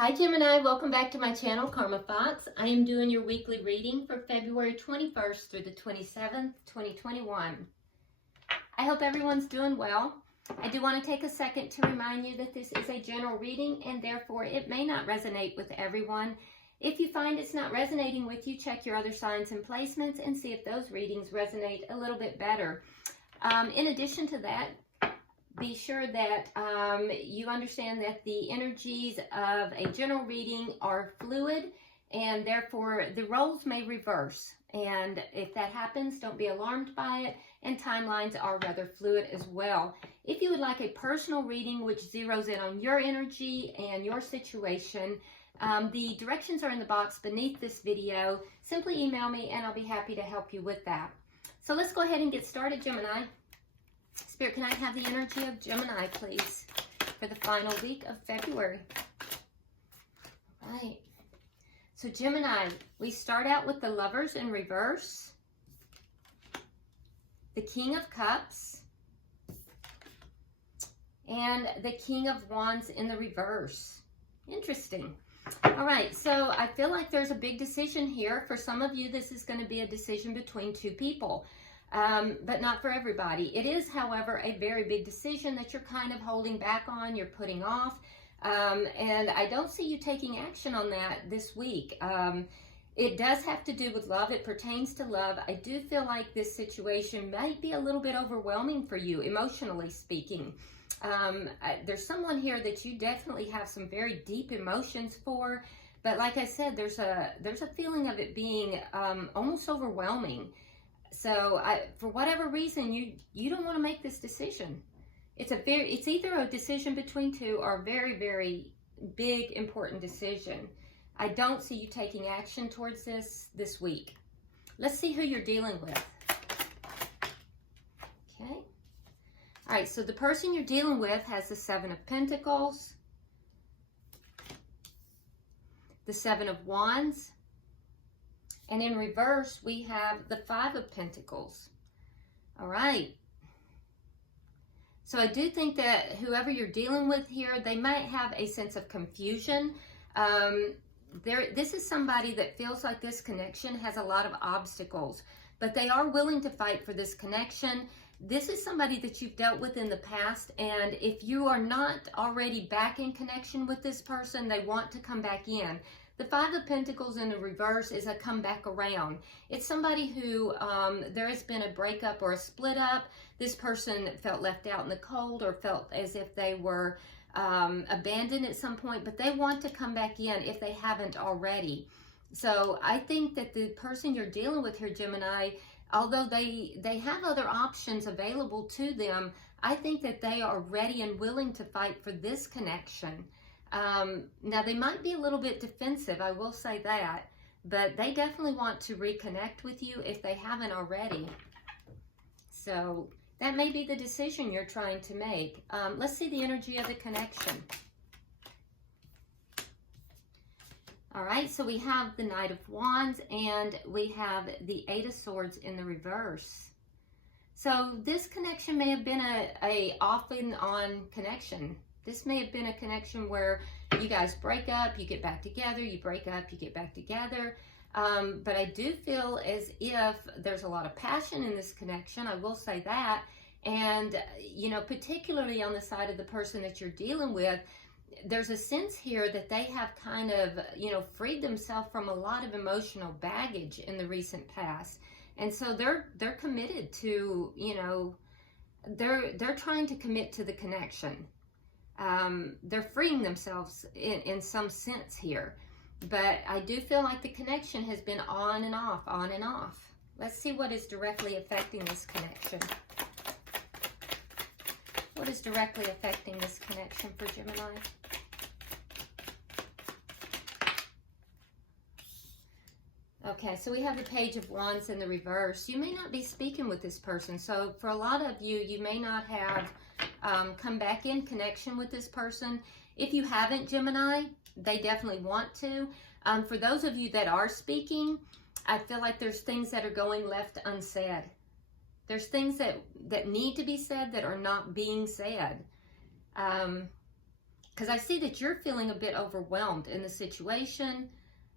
Hi Gemini, welcome back to my channel, Karma Thoughts. I am doing your weekly reading for February 21st through the 27th, 2021. I hope everyone's doing well. I do want to take a second to remind you that this is a general reading and therefore it may not resonate with everyone. If you find it's not resonating with you, check your other signs and placements and see if those readings resonate a little bit better. In addition to that, be sure that you understand that the energies of a general reading are fluid and therefore the roles may reverse. And if that happens, don't be alarmed by it. And timelines are rather fluid as well. If you would like a personal reading which zeroes in on your energy and your situation, the directions are in the box beneath this video. Simply email me and I'll be happy to help you with that. So let's go ahead and get started, Gemini. Spirit, can I have the energy of Gemini, please, for the final week of February? All right. So Gemini, we start out with the Lovers in reverse, the King of Cups, and the King of Wands in the reverse. Interesting. All right, so I feel like there's a big decision here. For some of you, this is going to be a decision between two people. But not for everybody. It is, however, a very big decision that you're kind of holding back on, you're putting off, and I don't see you taking action on that this week. It does have to do with love. It pertains to love. I do feel like this situation might be a little bit overwhelming for you, emotionally speaking. There's someone here that you definitely have some very deep emotions for, but like I said, there's a feeling of it being almost overwhelming. So for whatever reason, you don't want to make this decision. It's either a decision between two or a very, very big, important decision. I don't see you taking action towards this week. Let's see who you're dealing with. Okay. All right, so the person you're dealing with has the Seven of Pentacles, the Seven of Wands, and in reverse, we have the Five of Pentacles. All right. So I do think that whoever you're dealing with here, they might have a sense of confusion. This is somebody that feels like this connection has a lot of obstacles, but they are willing to fight for this connection. This is somebody that you've dealt with in the past, and if you are not already back in connection with this person, they want to come back in. The Five of Pentacles in the reverse is a comeback around. It's somebody who there has been a breakup or a split up. This person felt left out in the cold or felt as if they were abandoned at some point, but they want to come back in if they haven't already. So I think that the person you're dealing with here, Gemini, although they have other options available to them, I think that they are ready and willing to fight for this connection. Now they might be a little bit defensive, I will say that, but they definitely want to reconnect with you if they haven't already. So that may be the decision you're trying to make. Let's see the energy of the connection. All right, so we have the Knight of Wands and we have the Eight of Swords in the reverse. So this connection may have been a off and on connection. This may have been a connection where you guys break up, you get back together, you break up, you get back together. But I do feel as if there's a lot of passion in this connection. I will say that. And, you know, particularly on the side of the person that you're dealing with, there's a sense here that they have kind of, you know, freed themselves from a lot of emotional baggage in the recent past. And so they're committed to, you know, they're trying to commit to the connection. They're freeing themselves in some sense here. But I do feel like the connection has been on and off, on and off. Let's see what is directly affecting this connection. What is directly affecting this connection for Gemini? Okay, so we have the Page of Wands in the reverse. You may not be speaking with this person. So for a lot of you, you may not have come back in connection with this person. If you haven't, Gemini, they definitely want to. For those of you that are speaking, I feel like there's things that are going left unsaid. There's things that need to be said that are not being said. because I see that you're feeling a bit overwhelmed in the situation.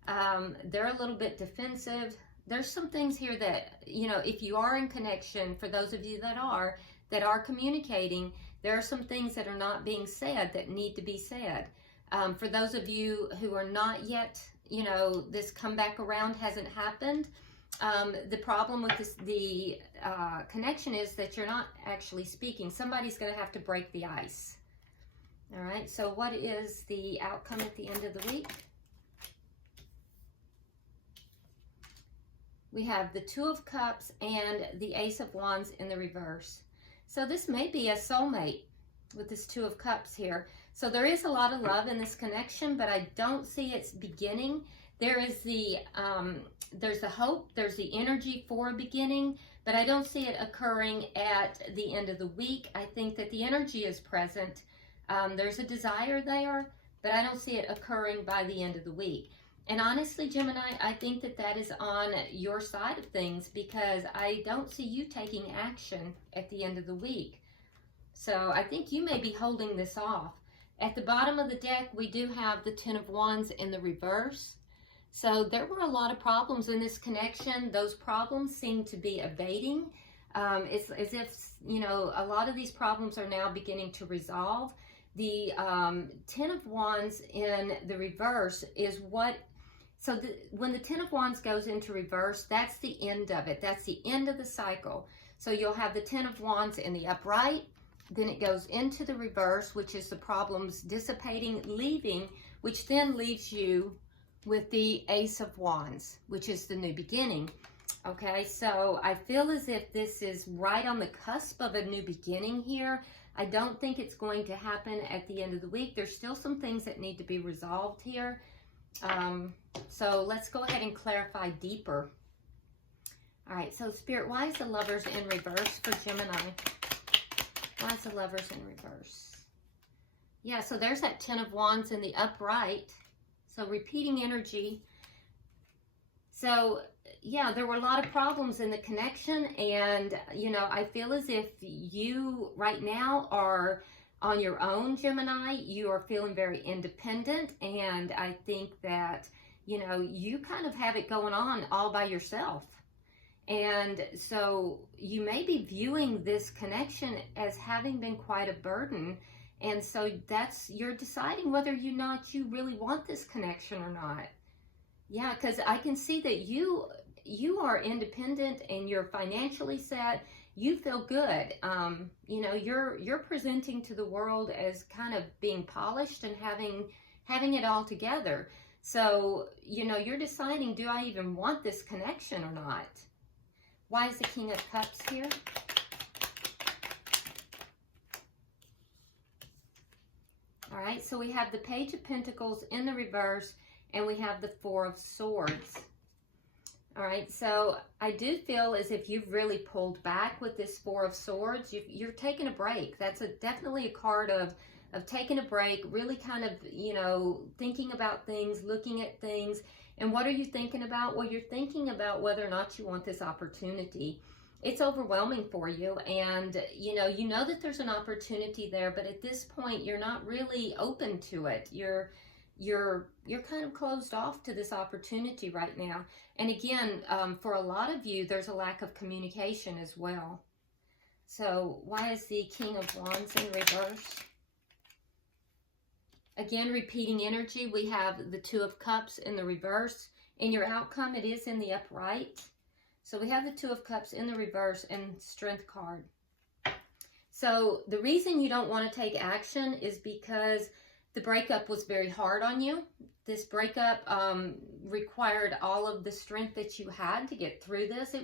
They're a little bit defensive. There's some things here that, you know, if you are in connection, for those of you that are communicating, there are some things that are not being said that need to be said. For those of you who are not yet, you know, this comeback around hasn't happened, the problem with the connection is that you're not actually speaking. Somebody's going to have to break the ice. All right, so what is the outcome at the end of the week? We have the Two of Cups and the Ace of Wands in the reverse. So this may be a soulmate with this Two of Cups here. So there is a lot of love in this connection, but I don't see its beginning. There is there's the hope, there's the energy for a beginning, but I don't see it occurring at the end of the week. I think that the energy is present. There's a desire there, but I don't see it occurring by the end of the week. And honestly, Gemini, I think that that is on your side of things, because I don't see you taking action at the end of the week. So I think you may be holding this off. At the bottom of the deck, we do have the Ten of Wands in the reverse. So there were a lot of problems in this connection. Those problems seem to be abating. It's as if, you know, a lot of these problems are now beginning to resolve. The Ten of Wands in the reverse is what... So when the Ten of Wands goes into reverse, that's the end of it. That's the end of the cycle. So you'll have the Ten of Wands in the upright, then it goes into the reverse, which is the problems dissipating, leaving, which then leaves you with the Ace of Wands, which is the new beginning. Okay, so I feel as if this is right on the cusp of a new beginning here. I don't think it's going to happen at the end of the week. There's still some things that need to be resolved here. So let's go ahead and clarify deeper. All right, so Spirit, why is the Lovers in reverse for Gemini? Why is the Lovers in reverse? Yeah, so there's that Ten of Wands in the upright. So repeating energy. So yeah, there were a lot of problems in the connection, and you know, I feel as if you right now are on your own, Gemini. You are feeling very independent, and I think that, you know, you kind of have it going on all by yourself. And so you may be viewing this connection as having been quite a burden. And so you're deciding whether or not you really want this connection or not. Yeah, because I can see that you are independent and you're financially set. You feel good. You know, you're presenting to the world as kind of being polished and having it all together. So, you know, you're deciding, do I even want this connection or not? Why is the King of Cups here? All right, so we have the Page of Pentacles in the reverse, and we have the Four of Swords. All right, so I do feel as if you've really pulled back with this Four of Swords. You're taking a break. That's definitely a card of taking a break, really kind of, you know, thinking about things, looking at things. And what are you thinking about? Well, you're thinking about whether or not you want this opportunity. It's overwhelming for you, and you know that there's an opportunity there, but at this point you're not really open to it. You're kind of closed off to this opportunity right now. And again, for a lot of you, there's a lack of communication as well. So why is the King of Wands in reverse? Again, repeating energy, we have the Two of Cups in the reverse. In your outcome, it is in the upright. So we have the Two of Cups in the reverse and Strength card. So the reason you don't want to take action is because the breakup was very hard on you. This breakup required all of the strength that you had to get through this.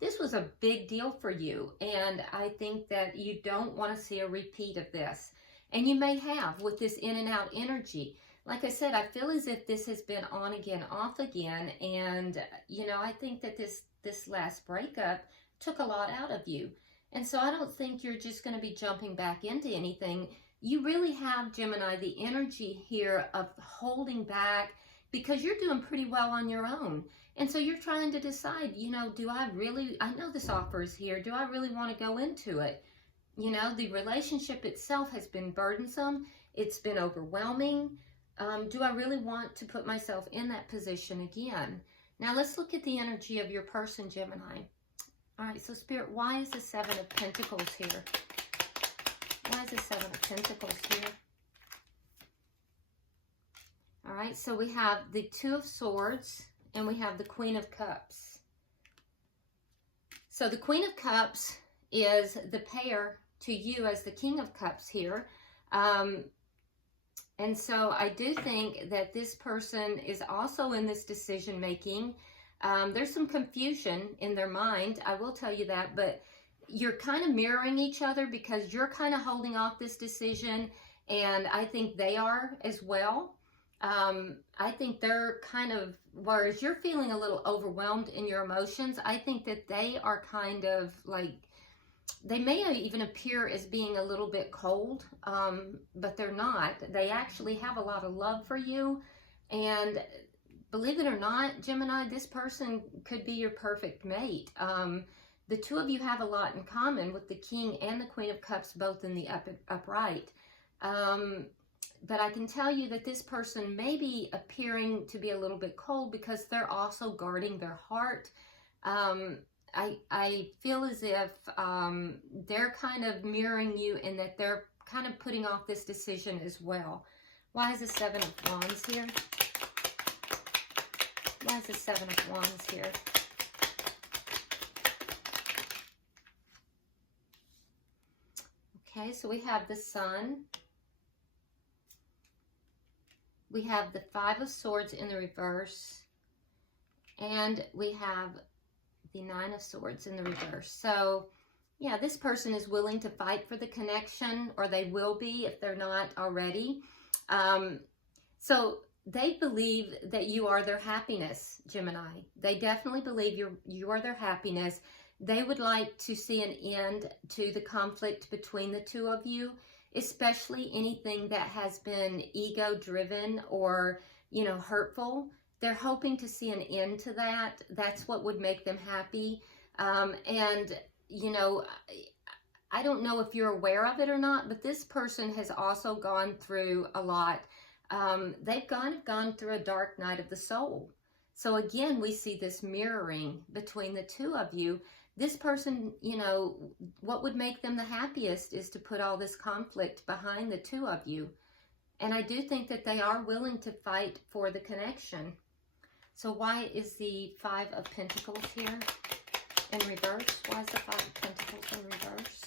This was a big deal for you, and I think that you don't want to see a repeat of this. And you may have with this in and out energy. Like I said, I feel as if this has been on again, off again, and you know, I think that this last breakup took a lot out of you. And so I don't think you're just going to be jumping back into anything. You really have, Gemini, the energy here of holding back because you're doing pretty well on your own. And so you're trying to decide, you know, I know this offer is here. Do I really want to go into it? You know, the relationship itself has been burdensome. It's been overwhelming. Do I really want to put myself in that position again? Now let's look at the energy of your person, Gemini. All right, so Spirit, why is the Seven of Pentacles here? Why is the Seven of Pentacles here? All right, so we have the Two of Swords and we have the Queen of Cups. So the Queen of Cups is the pair to you as the King of Cups here. And so I do think that this person is also in this decision making. There's some confusion in their mind, I will tell you that, but you're kind of mirroring each other because you're kind of holding off this decision, and I think they are as well. I think they're kind of, whereas you're feeling a little overwhelmed in your emotions, I think that they are kind of like, they may even appear as being a little bit cold, but they're not. They actually have a lot of love for you. And believe it or not, Gemini, this person could be your perfect mate. The two of you have a lot in common with the King and the Queen of Cups, both in the upright. But I can tell you that this person may be appearing to be a little bit cold because they're also guarding their heart. I feel as if they're kind of mirroring you in that they're kind of putting off this decision as well. Why is the Seven of Wands here? Why is the Seven of Wands here? Okay, so we have the Sun. We have the Five of Swords in the reverse. And we have the Nine of Swords in the reverse. So, yeah, this person is willing to fight for the connection, or they will be if they're not already. So they believe that you are their happiness, Gemini. They definitely believe you are their happiness. They would like to see an end to the conflict between the two of you, especially anything that has been ego-driven or, you know, hurtful. They're hoping to see an end to that. That's what would make them happy. And, you know, I don't know if you're aware of it or not, but this person has also gone through a lot. They've gone through a dark night of the soul. So again, we see this mirroring between the two of you. This person, you know, what would make them the happiest is to put all this conflict behind the two of you. And I do think that they are willing to fight for the connection. So why is the Five of Pentacles here in reverse? Why is the Five of Pentacles in reverse?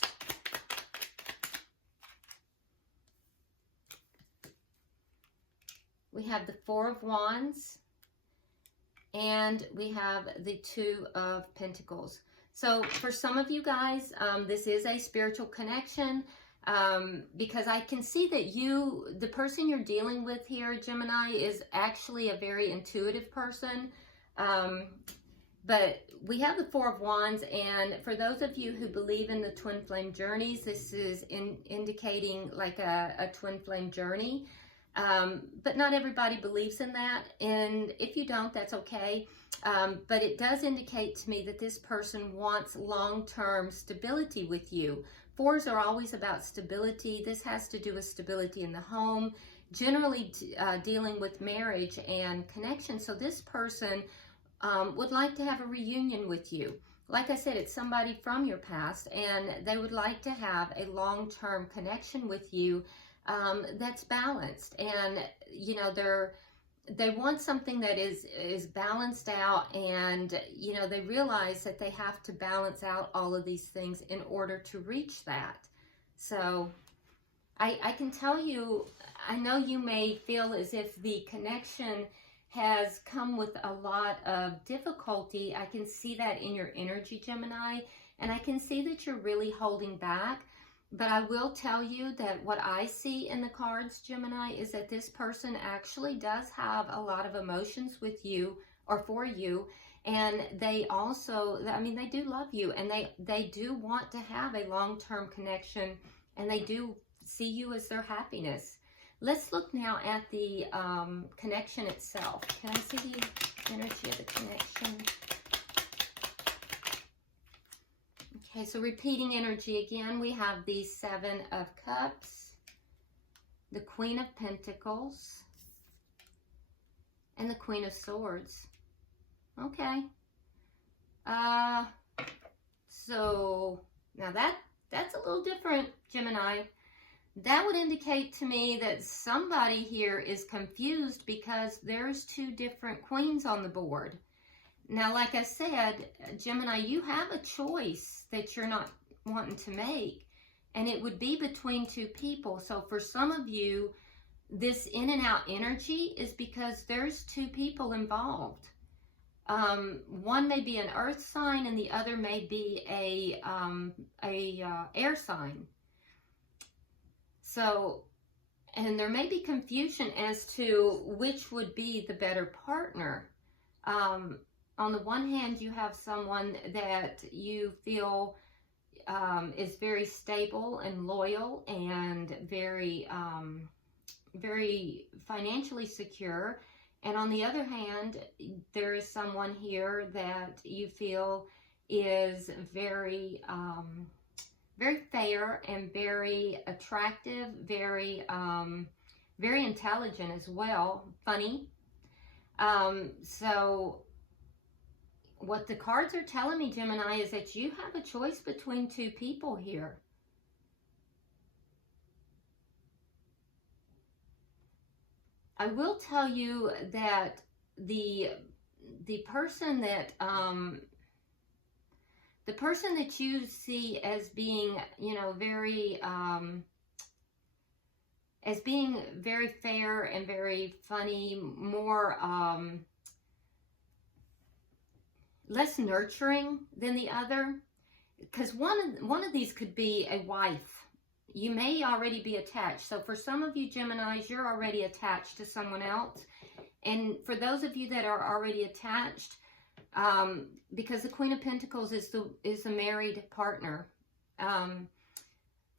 We have the Four of Wands, and we have the Two of Pentacles. So for some of you guys, this is a spiritual connection, because I can see that the person you're dealing with here, Gemini, is actually a very intuitive person. But we have the Four of Wands, and for those of you who believe in the twin flame journeys, this is indicating like a twin flame journey. But not everybody believes in that, and if you don't, that's okay. But it does indicate to me that this person wants long-term stability with you. Fours are always about stability. This has to do with stability in the home, generally dealing with marriage and connection. So this person would like to have a reunion with you. Like I said, it's somebody from your past, and they would like to have a long-term connection with you that's balanced. And, you know, they want something that is balanced out, and, you know, they realize that they have to balance out all of these things in order to reach that. So I can tell you, I know you may feel as if the connection has come with a lot of difficulty. I can see that in your energy, Gemini, and I can see that you're really holding back. But I will tell you that what I see in the cards, Gemini, is that this person actually does have a lot of emotions with you or for you. And they also, I mean, they do love you, and they do want to have a long-term connection, and they do see you as their happiness. Let's look now at the connection itself. Can I see the energy of the connection? Okay, so repeating energy again, we have the Seven of Cups, the Queen of Pentacles, and the Queen of Swords. Okay. So now that's a little different, Gemini. That would indicate to me that somebody here is confused because there's two different queens on the board. Now, like I said, Gemini, you have a choice that you're not wanting to make, and it would be between two people. So for some of you, this in and out energy is because there's two people involved. One may be an earth sign and the other may be a air sign. So, and there may be confusion as to which would be the better partner. On the one hand, you have someone that you feel is very stable and loyal and very financially secure. And on the other hand, there is someone here that you feel is very fair and very attractive, very intelligent as well, funny. So what the cards are telling me, Gemini, is that you have a choice between two people here. I will tell you that the person that you see as being, you know, as being very fair and very funny, more less nurturing than the other, because one of these could be a wife. You may already be attached. So for some of you Geminis, you're already attached to someone else. And for those of you that are already attached, because the Queen of Pentacles is a married partner.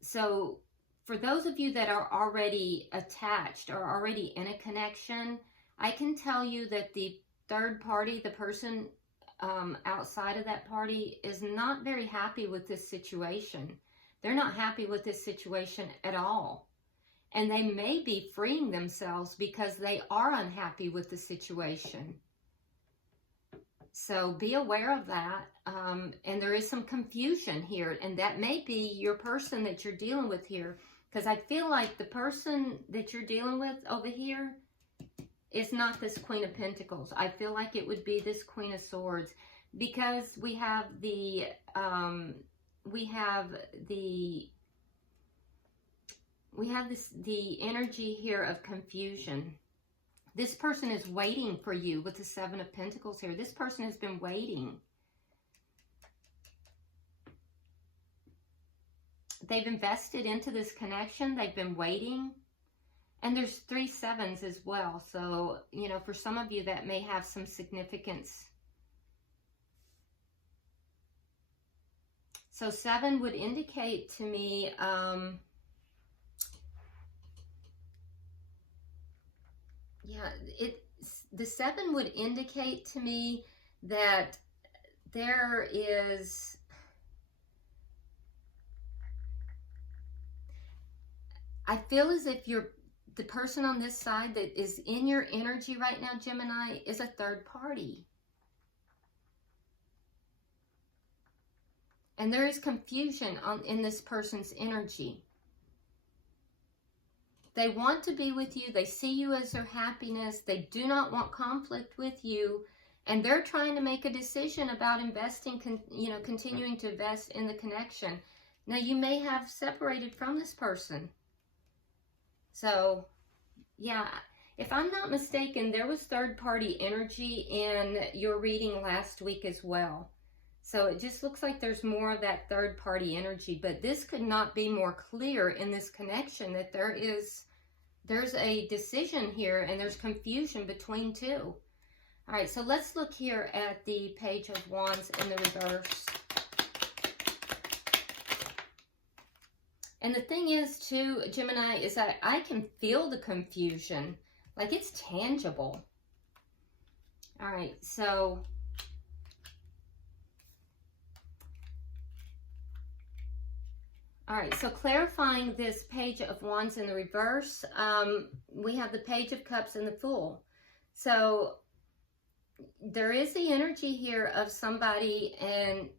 So for those of you that are already attached or already in a connection, I can tell you that the third party, the person outside of that party, is not very happy with this situation. They're not happy with this situation at all. And they may be freeing themselves because they are unhappy with the situation. So be aware of that. And there is some confusion here. And that may be your person that you're dealing with here. Because I feel like the person that you're dealing with over here is not this Queen of Pentacles. I feel like it would be this Queen of Swords. Because we have the energy here of confusion. This person is waiting for you with the Seven of Pentacles here. This person has been waiting. They've invested into this connection. They've been waiting. And there's 3 sevens as well. So, you know, for some of you that may have some significance. So 7 would indicate to me, the 7 would indicate to me that there is, I feel as if the person on this side that is in your energy right now, Gemini, is a third party. And there is confusion in this person's energy. They want to be with you. They see you as their happiness. They do not want conflict with you. And they're trying to make a decision about investing, continuing to invest in the connection. Now, you may have separated from this person. So, yeah, if I'm not mistaken, there was third-party energy in your reading last week as well. So it just looks like there's more of that third-party energy. But this could not be more clear in this connection that there's a decision here and there's confusion between two. All right, so let's look here at the Page of Wands in the reverse. And the thing is, too, Gemini, is that I can feel the confusion. Like, it's tangible. All right, so All right, so clarifying this Page of Wands in the reverse, we have the Page of Cups and the Fool. So there is the energy here of somebody, and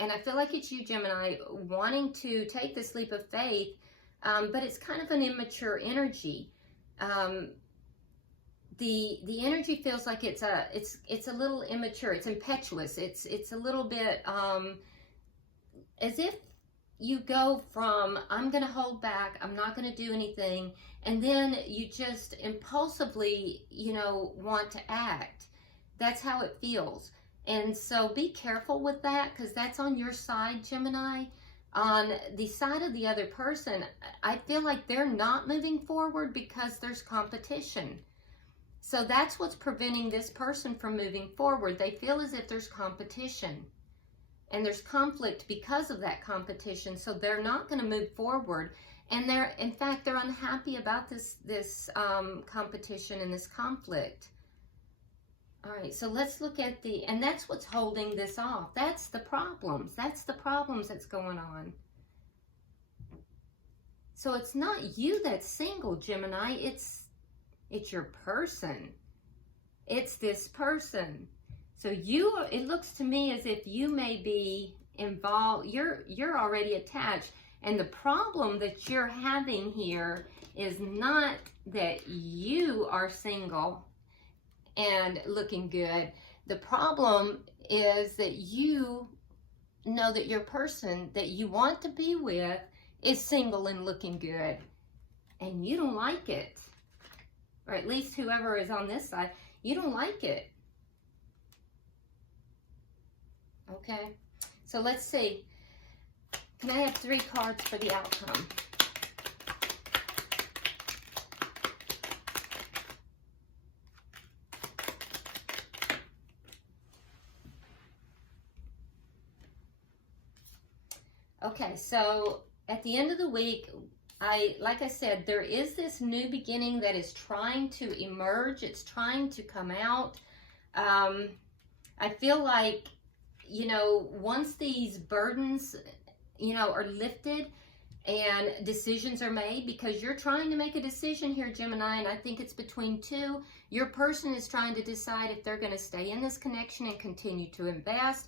I feel like it's you, Gemini, wanting to take this leap of faith, but it's kind of an immature energy. The energy feels like it's a little immature, it's impetuous, it's a little bit as if you go from, I'm going to hold back, I'm not going to do anything, and then you just impulsively, you know, want to act. That's how it feels. And so be careful with that, because that's on your side, Gemini. On the side of the other person, I feel like they're not moving forward because there's competition. So that's what's preventing this person from moving forward. They feel as if there's competition. And there's conflict because of that competition, so they're not going to move forward. And in fact, they're unhappy about this competition and this conflict. All right, so let's look at and that's what's holding this off. That's the problems. That's the problems that's going on. So it's not you that's single, Gemini. It's your person. It's this person. So it looks to me as if you may be involved, you're already attached, and the problem that you're having here is not that you are single and looking good. The problem is that you know that your person that you want to be with is single and looking good, and you don't like it, or at least whoever is on this side, you don't like it. Okay, so let's see. Can I have 3 cards for the outcome? Okay, so at the end of the week, like I said, there is this new beginning that is trying to emerge. It's trying to come out. I feel like, you know, once these burdens, you know, are lifted and decisions are made, because you're trying to make a decision here, Gemini, and I think it's between two. Your person is trying to decide if they're going to stay in this connection and continue to invest.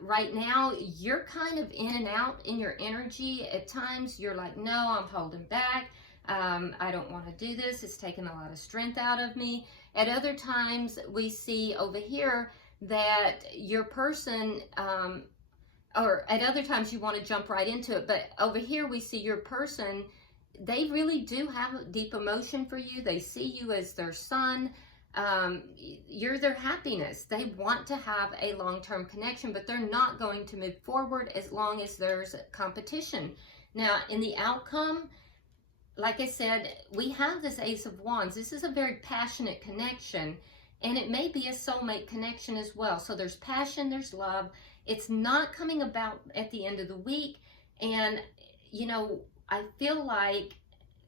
Right now, you're kind of in and out in your energy. At times, you're like, no, I'm holding back. I don't want to do this. It's taking a lot of strength out of me. At other times, we see over here that your person, or at other times you want to jump right into it, but over here we see your person, they really do have a deep emotion for you. They see you as their son. You're their happiness. They want to have a long-term connection, but they're not going to move forward as long as there's competition. Now, in the outcome, like I said, we have this Ace of Wands. This is a very passionate connection, and it may be a soulmate connection as well. So there's passion, there's love. It's not coming about at the end of the week. And, you know, I feel like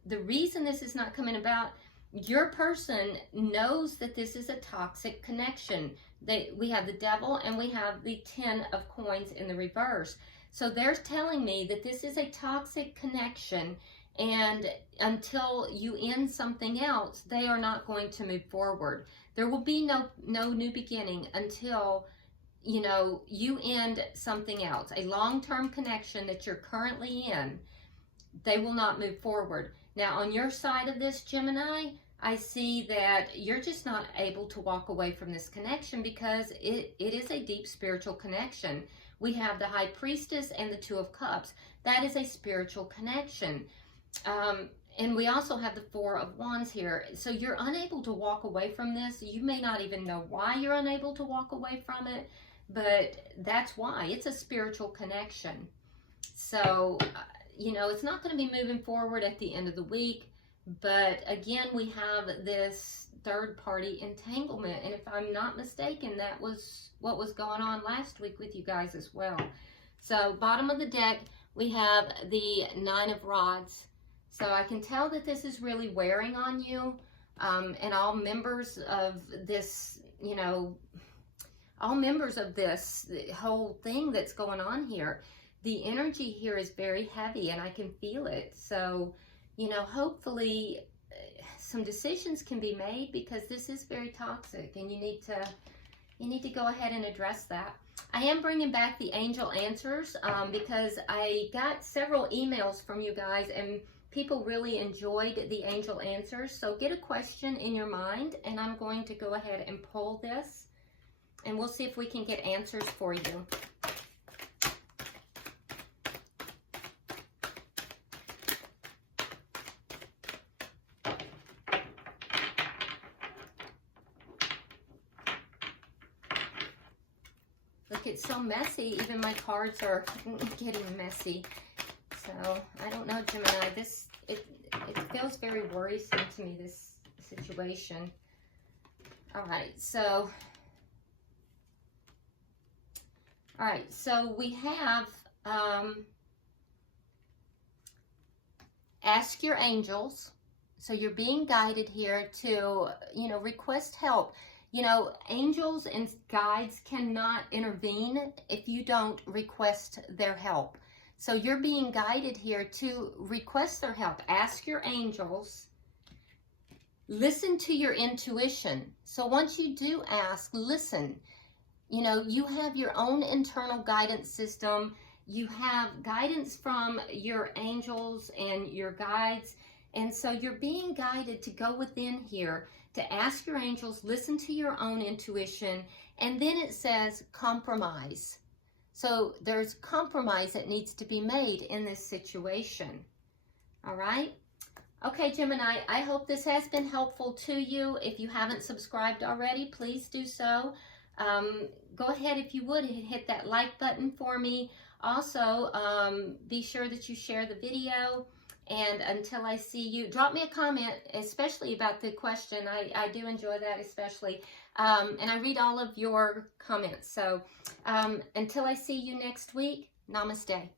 the reason this is not coming about, your person knows that this is a toxic connection. We have the Devil and we have the 10 of Coins in the reverse. So they're telling me that this is a toxic connection, and until you end something else, they are not going to move forward. There will be no new beginning until, you know, you end something else. A long-term connection that you're currently in, they will not move forward. Now, on your side of this, Gemini, I see that you're just not able to walk away from this connection because it is a deep spiritual connection. We have the High Priestess and the Two of Cups. That is a spiritual connection. And we also have the Four of Wands here. So you're unable to walk away from this. You may not even know why you're unable to walk away from it, but that's why. It's a spiritual connection. So, you know, it's not going to be moving forward at the end of the week. But again, we have this third party entanglement. And if I'm not mistaken, that was what was going on last week with you guys as well. So bottom of the deck, we have the Nine of Rods. So I can tell that this is really wearing on you, and all members of this, you know, all members of this whole thing that's going on here. the energy here is very heavy and I can feel it. So, you know, hopefully some decisions can be made, because this is very toxic and you need to go ahead and address that. I am bringing back the angel answers because I got several emails from you guys and people really enjoyed the angel answers. So get a question in your mind and I'm going to go ahead and pull this and we'll see if we can get answers for you. Look, it's so messy. Even my cards are getting messy. So, I don't know, Gemini. It feels very worrisome to me, this situation. Alright, so we have ask your angels. So you're being guided here to, you know, request help. You know, angels and guides cannot intervene if you don't request their help. So you're being guided here to request their help. Ask your angels. Listen to your intuition. So once you do ask, listen. You know, you have your own internal guidance system. You have guidance from your angels and your guides. And so you're being guided to go within here, to ask your angels, listen to your own intuition, and then it says compromise. So there's compromise that needs to be made in this situation. All right? Okay, Gemini, I hope this has been helpful to you. If you haven't subscribed already, please do so. Go ahead, if you would, hit that like button for me. Also, be sure that you share the video. And until I see you, drop me a comment, especially about the question. I do enjoy that especially. And I read all of your comments. So until I see you next week, namaste.